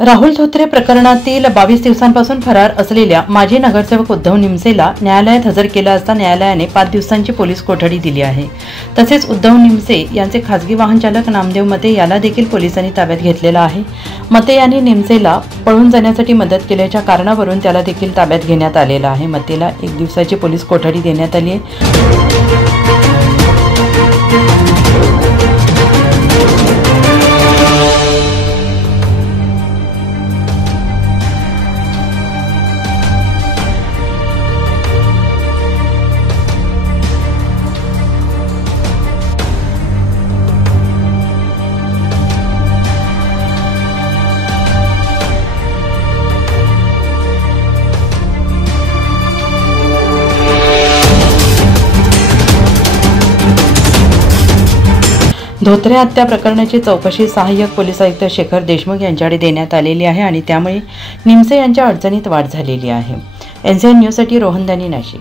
राहुल धोत्रे प्रकरणातील 22 दिवसांपासून फरार असलेल्या माजी नगरसेवक उद्धव निमसेला न्यायालयात हजर केला असता न्यायालयाने 5 दिवसांची पोलीस कोठडी दिली आहे। तसेच उद्धव निमसे यांचे खासगी वाहन चालक नामदेव मते याला देखील पोलिसांनी ताब्यात घेतलेला आहे। मते यांनी निमसेला पळून जाण्यासाठी मदत केल्याच्या कारणावरून त्याला देखील ताब्यात घेण्यात आलेला आहे। मतेला 1 दिवसाची पोलीस कोठडी देण्यात आली आहे। धोत्रे हत्या प्रकरणाची चौकशी सहाय्यक पोलीस आयुक्त शेखर देशमुख यांच्याकडे देण्यात आलेली आहे आणि त्यामुळे निमसे यांच्या अडचणीत वाढ झालेली आहे। NCN न्यूजसाठी रोहन दानी, नाशिक।